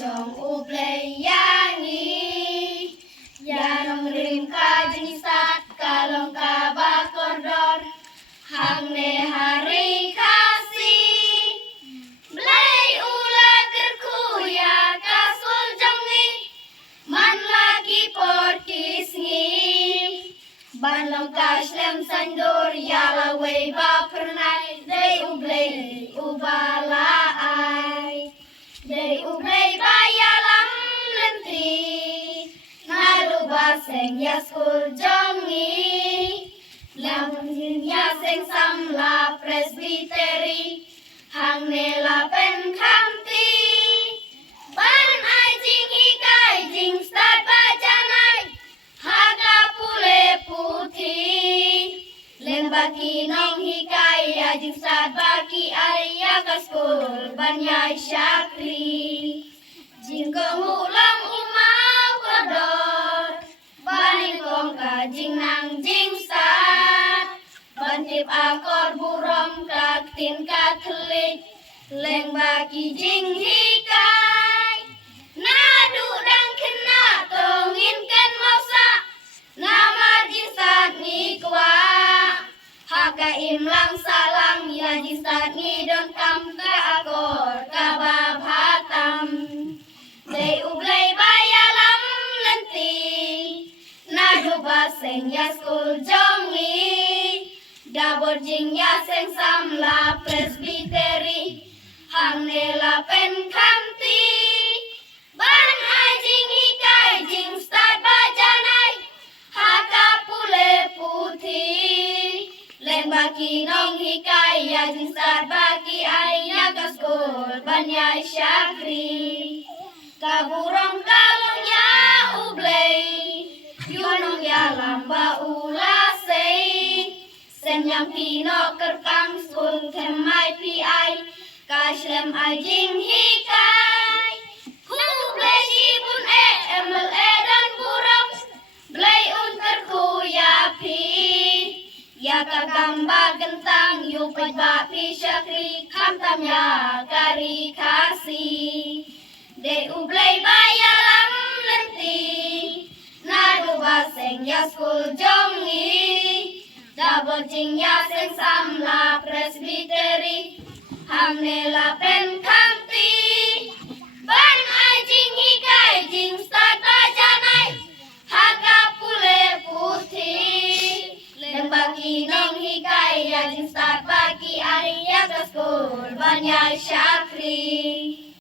jong upleyangi yanong rim ka jinisat kalong ka bakordor hangne hari kasih blay ula kerkuya kasul jongi man lagi porkisngi banlong kaslem sandur yala way ba pernai day ublay ubalaay day ublay bayalam lenti narubaseng yaskul jongi lamhin yaseng samla presbiteri hangne lapen kamti ban ai jing hikai jing start bajanai haga pule putih lembaki nong hikai ya jing start baki ayah kaskul banyai syakri jingkong ulang umau kodor baning kong ka jing nang jing start bantip akor burom kaktin katlik lembaki jing hikai nadu dang kena tongin ken mausa namar jisat nikwa haka imlang salang ya jisat ngidon kam ka akor kabab hatam day ublay bayalam lenti nadu baseng yaskul jongi dabor jing yaseng samla presbiteri hangne lapen kamti ban ajing hikai jing start bajanai haka pule putih lembaki nong hikai ya jing start baki ayah kaskul banyai syakri kaburong kalongnya ublay yunong ya lamba ulasei sen yang pino kerkang skul temai pi ai kaslem ajing hikai ublay sibun MLA dan burong blay unter kuyapi ya kagamba gentang yupay bapi syakri kamtam ya kari kasih de ublay bayalam lenti nadu baseng yaskul jongi dabor jing yaseng samla presbiteri hamne lapen kam